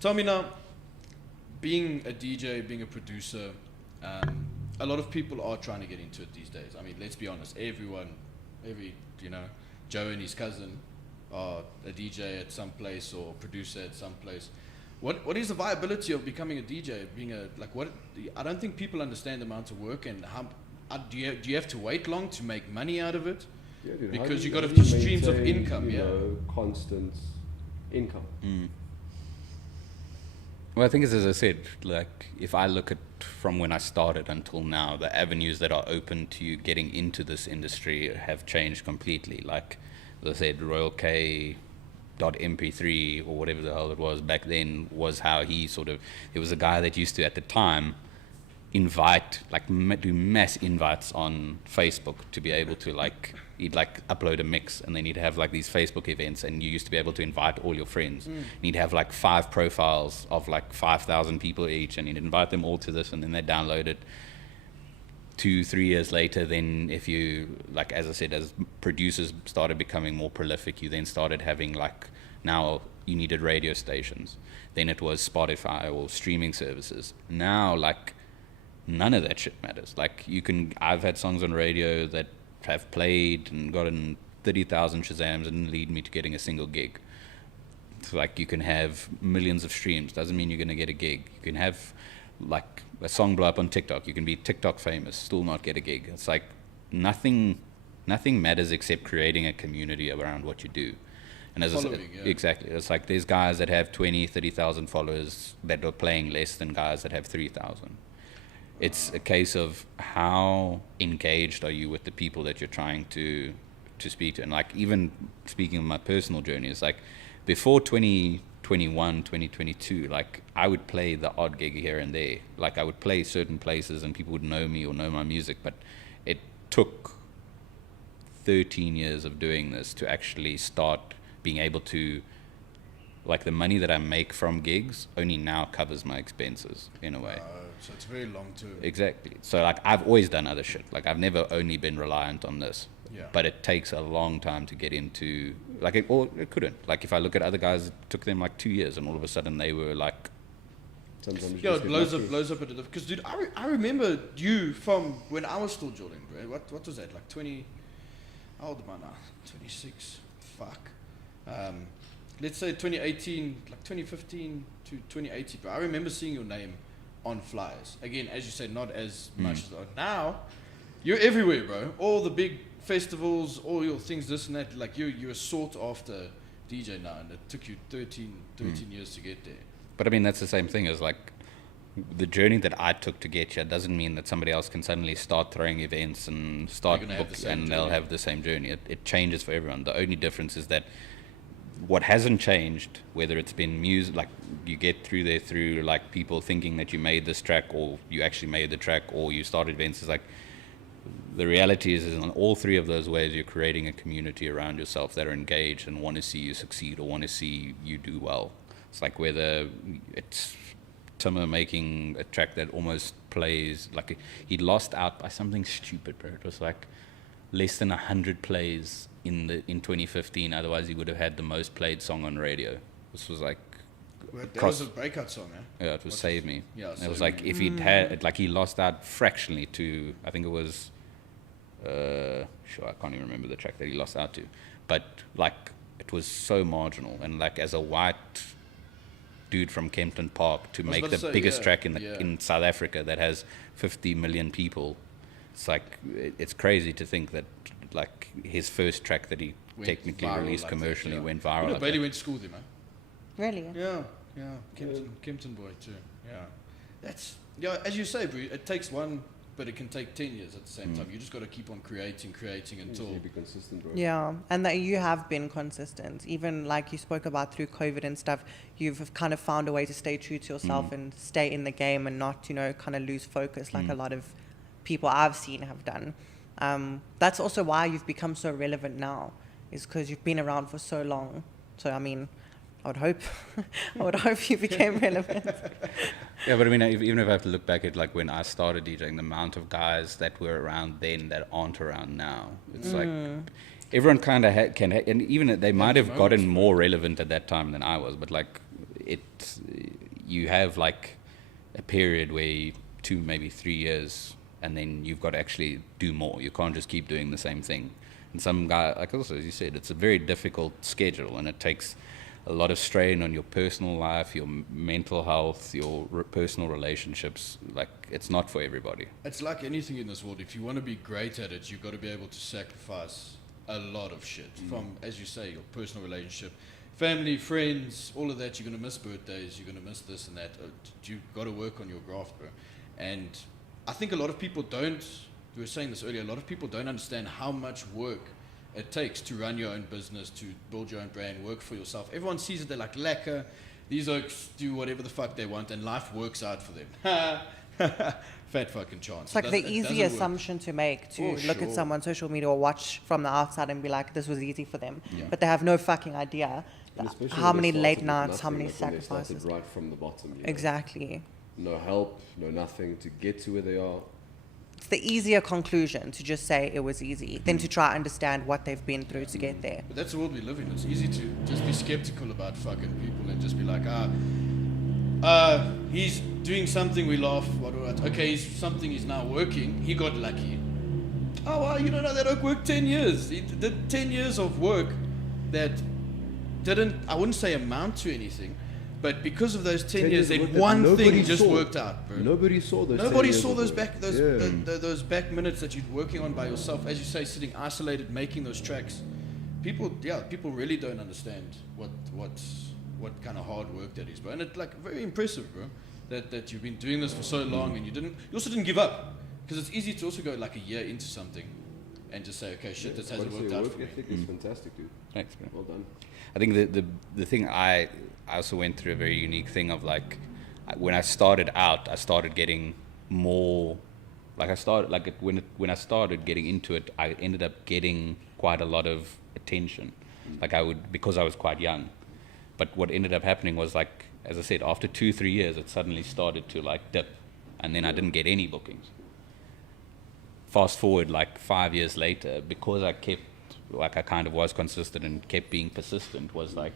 Tell me now, being a DJ, being a producer, a lot of people are trying to get into it these days. I mean, let's be honest, Joe and his cousin are a DJ at some place or producer at some place. What is the viability of becoming a DJ? I don't think people understand the amount of work and how. Do you have to wait long to make money out of it? Yeah, dude, because you got to streams of income, constant income. Well, I think as I said, like if I look at from when I started until now, the avenues that are open to you getting into this industry have changed completely. Like as I said, Royal K. .mp3 or whatever the hell it was back then was how he there was a guy that used to at the time invite, do mass invites on Facebook to be able to he'd upload a mix and then he'd have these Facebook events and you used to be able to invite all your friends. And he'd have 5 profiles of 5,000 people each and he'd invite them all to this and then they'd download it. 2-3 years later, then if you, as I said, as producers started becoming more prolific, you then started having now you needed radio stations. Then it was Spotify or streaming services. Now none of that shit matters. I've had songs on radio that have played and gotten 30,000 Shazams and lead me to getting a single gig. So you can have millions of streams, doesn't mean you're going to get a gig. You can have a song blow up on TikTok, you can be TikTok famous, still not get a gig. It's nothing matters except creating a community around what you do. And as I said, exactly, it's there's guys that have 20,000-30,000 followers that are playing less than guys that have 3,000. It's a case of how engaged are you with the people that you're trying to speak to. And even speaking of my personal journey, it's before 2021, 2022, I would play the odd gig here and there. I would play certain places and people would know me or know my music, but it took 13 years of doing this to actually start being able to, the money that I make from gigs only now covers my expenses in a way. So it's very long term. Exactly. So I've always done other shit. I've never only been reliant on this. Yeah. But it takes a long time to get into, it couldn't. If I look at other guys, it took them 2 years and all of a sudden they were Sometimes it blows up at it. Because dude, I remember you from when I was still drilling, bro. What was that? 20, how old am I now? 26. Fuck. Let's say 2018, 2015 to 2018, bro. I remember seeing your name on flyers. Again, as you said, not as much as now. You're everywhere, bro. All the big festivals, all your things, this and that. You're a sought after DJ now, and it took you 13 years to get there. But I mean, that's the same thing as the journey that I took to get here doesn't mean that somebody else can suddenly start throwing events and start books and they'll have the same journey. It changes for everyone. The only difference is that what hasn't changed, whether it's been music, you get through there through people thinking that you made this track or you actually made the track or you started events, is the reality is in all 3 of those ways you're creating a community around yourself that are engaged and want to see you succeed or want to see you do well. It's whether it's Timmer making a track that almost plays, he lost out by something stupid, bro. It was less than 100 plays in 2015, otherwise he would have had the most played song on radio. This was that was a breakout song, eh? Yeah, it was Save Me. Yeah, it was if he'd had, he lost out fractionally to, I think it was, I can't even remember the track that he lost out to, but it was so marginal, and as a white dude from Kempton Park to make the biggest track in South Africa that has 50 million people, it's crazy to think that his first track that he technically released commercially went viral. Bailey went to school with him, man. Really? Yeah. Kempton boy too. Yeah. That's as you say, bro. It takes one, but it can take 10 years at the same time. You just got to keep on creating until you be consistent, bro. Yeah, and that you have been consistent. Even you spoke about through COVID and stuff, you've kind of found a way to stay true to yourself and stay in the game and not, kind of lose focus a lot of people I've seen have done. That's also why you've become so relevant now, is because you've been around for so long. So I mean, I would hope you became relevant. Yeah, but I mean, even if I have to look back at when I started DJing, the amount of guys that were around then that aren't around now, it's everyone kind of and even they might have gotten more relevant at that time than I was, but you have like a period where 2, maybe 3 years, and then you've got to actually do more. You can't just keep doing the same thing. And some guy, like also as you said, it's a very difficult schedule, and it takes a lot of strain on your personal life, your mental health, your personal relationships. Like, it's not for everybody. It's like anything in this world. If you want to be great at it, you've got to be able to sacrifice a lot of shit. From, as you say, your personal relationship, family, friends, all of that. You're going to miss birthdays, you're going to miss this and that. You've got to work on your graft, bro. And I think a lot of people don't, we were saying this earlier, a lot of people don't understand how much work it takes to run your own business, to build your own brand, work for yourself. Everyone sees it, they're like, lekker, these oaks do whatever the fuck they want, and life works out for them. Fat fucking chance. It's like the easy assumption to make, to look at someone's social media or watch from the outside and be like, this was easy for them. Yeah. But they have no fucking idea how many late nights, how many like when they sacrifices. started right from the bottom. You know? Exactly. No help, no nothing to get to where they are. It's the easier conclusion to just say it was easy than to try understand what they've been through to get there. But that's the world we live in. It's easy to just be skeptical about fucking people and just be like, he's doing something, we laugh, what. Okay, something is now working, he got lucky. Oh, well, you don't know that oak worked 10 years. He did 10 years of work that didn't, I wouldn't say amount to anything, but because of those 10 years, then one thing just worked out, bro. Nobody saw those. Nobody saw those back, those back minutes that you're working on by yourself, as you say, sitting isolated, making those tracks. People really don't understand what kind of hard work that is, bro. And it's like very impressive, bro, that you've been doing this for so long and you also didn't give up, because it's easy to also go like a year into something and just say, okay, shit, this hasn't worked out for me. Work ethic is fantastic, dude. Thanks, bro. Well done. I think the thing I also went through a very unique thing of like, when I started out, I started getting more, like when I started getting into it, I ended up getting quite a lot of attention, like because I was quite young. But what ended up happening was, like, as I said, after 2-3 years, it suddenly started to like dip, and then I didn't get any bookings. Fast forward like 5 years later, because I kind of was consistent and kept being persistent, was like,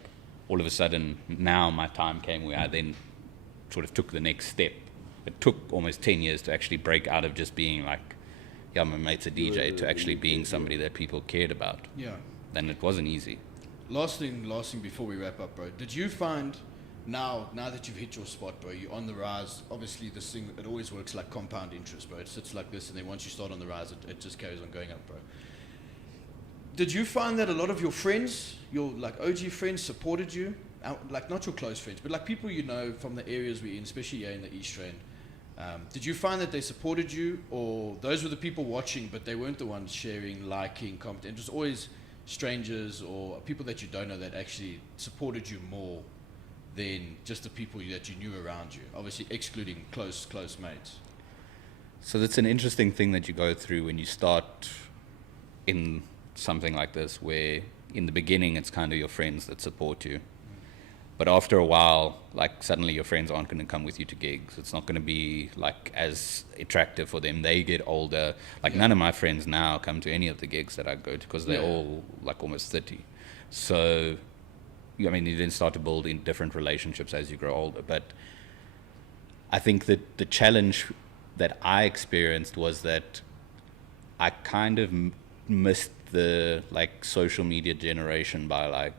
all of a sudden, now my time came where I then sort of took the next step. It took almost 10 years to actually break out of just being like, yeah, my mate's a DJ, to actually being somebody that people cared about. Yeah. And it wasn't easy. Last thing before we wrap up, bro. Did you find now that you've hit your spot, bro, you're on the rise? Obviously, this thing, it always works like compound interest, bro. It sits like this, and then once you start on the rise, it just carries on going up, bro. Did you find that a lot of your friends, your like OG friends, supported you? Like, not your close friends, but like people you know from the areas we're in, especially here in the East Rand. Did you find that they supported you, or those were the people watching, but they weren't the ones sharing, liking, commenting? It was always strangers or people that you don't know that actually supported you more than just the people that you knew around you, obviously excluding close mates. So that's an interesting thing that you go through when you start in something like this, where in the beginning it's kind of your friends that support you. But after a while, like, suddenly your friends aren't going to come with you to gigs. It's not going to be like as attractive for them. They get older. Like, none of my friends now come to any of the gigs that I go to, because they're all like almost 30. So, I mean, you then start to build in different relationships as you grow older. But I think that the challenge that I experienced was that I kind of missed the like social media generation by like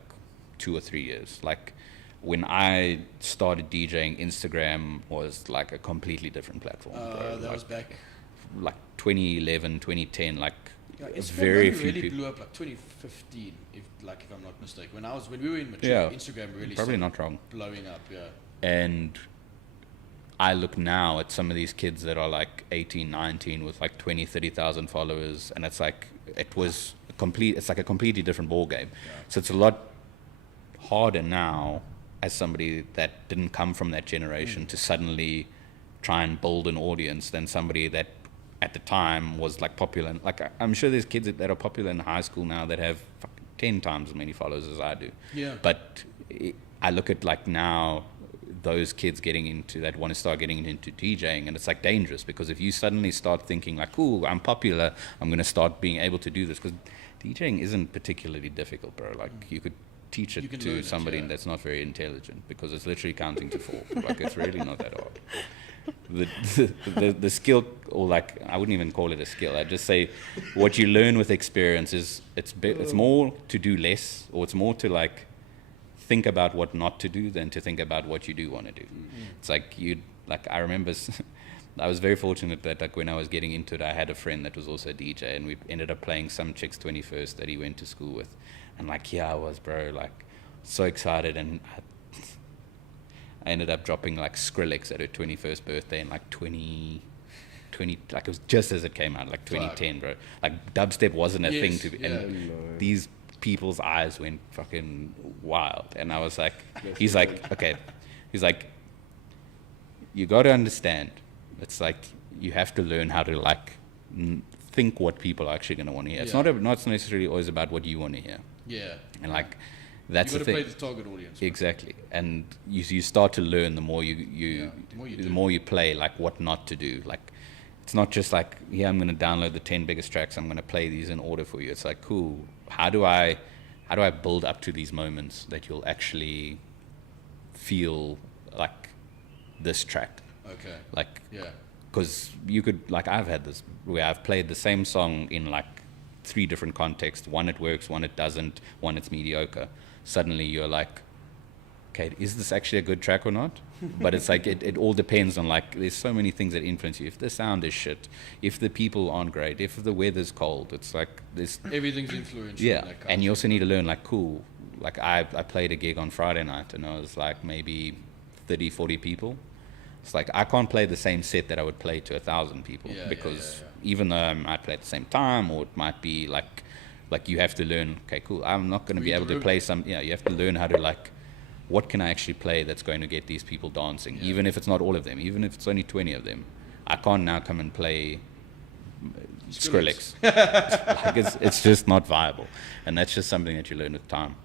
2 or 3 years. Like, when I started DJing, Instagram was like a completely different platform. That was back like 2011, 2010. Like, it's very few really people. blew up like 2015, if I'm not mistaken. When we were in mature, Instagram really probably started not wrong. blowing up. Yeah. And I look now at some of these kids that are like 18, 19 with like 20, 30,000 followers, and it's like it's like a completely different ball game. Yeah. So it's a lot harder now, as somebody that didn't come from that generation, to suddenly try and build an audience than somebody that at the time was like popular. Like, I'm sure there's kids that are popular in high school now that have 10 times as many followers as I do. Yeah. But I look at like now those kids want to start getting into DJing, and it's like dangerous, because if you suddenly start thinking like, "Ooh, I'm popular, I'm going to start being able to do this," because DJing isn't particularly difficult, bro. Like, you could teach You it can to learn it, somebody yeah. that's not very intelligent, because it's literally counting to 4. Like, it's really not that hard. The skill, or like, I wouldn't even call it a skill. I'd just say what you learn with experience is it's more to do less, or it's more to like think about what not to do than to think about what you do want to do. It's like I remember I was very fortunate that like when I was getting into it, I had a friend that was also a DJ, and we ended up playing some chick's 21st that he went to school with, and like I was, bro, like so excited, and I ended up dropping like Skrillex at her 21st birthday in like 20, like it was just as it came out, like 2010, bro. Like dubstep wasn't a Yes, thing to be, yeah. and No. these people's eyes went fucking wild, and I was like, he's like, okay, he's like, you got to understand, it's like you have to learn how to like think what people are actually going to want to hear. It's Yeah. not necessarily always about what you want to hear, Yeah. and like that's You the got to thing. play the target audience. right? Exactly, and you start to learn the more you Yeah, the more you the do. more you play, like what not to do. Like it's not just like, yeah, I'm going to download the 10 biggest tracks, I'm going to play these in order for you. It's like, cool, how do I build up to these moments that you'll actually feel like this track, Okay. like, Yeah. because you could, like, I've had this where I've played the same song in like 3 different contexts. One it works, one it doesn't, one it's mediocre. Suddenly you're like, okay, is this actually a good track or not? But it's like it all depends on, like, there's so many things that influence you. If the sound is shit, if the people aren't great, if the weather's cold, it's like there's Everything's influential. yeah. in that kind And of you also need to learn, like, cool, like I played a gig on Friday night and I was like maybe 30, 40 people. It's like I can't play the same set that I would play to 1,000 people, Yeah, yeah, because yeah. even though I might play at the same time, or it might be like you have to learn, okay, cool, I'm not going to be Read able the to room. play some, you have to learn how to, like, what can I actually play that's going to get these people dancing, Yeah. even if it's not all of them, even if it's only 20 of them. I can't now come and play Skrillex. Like it's just not viable, and that's just something that you learn with time.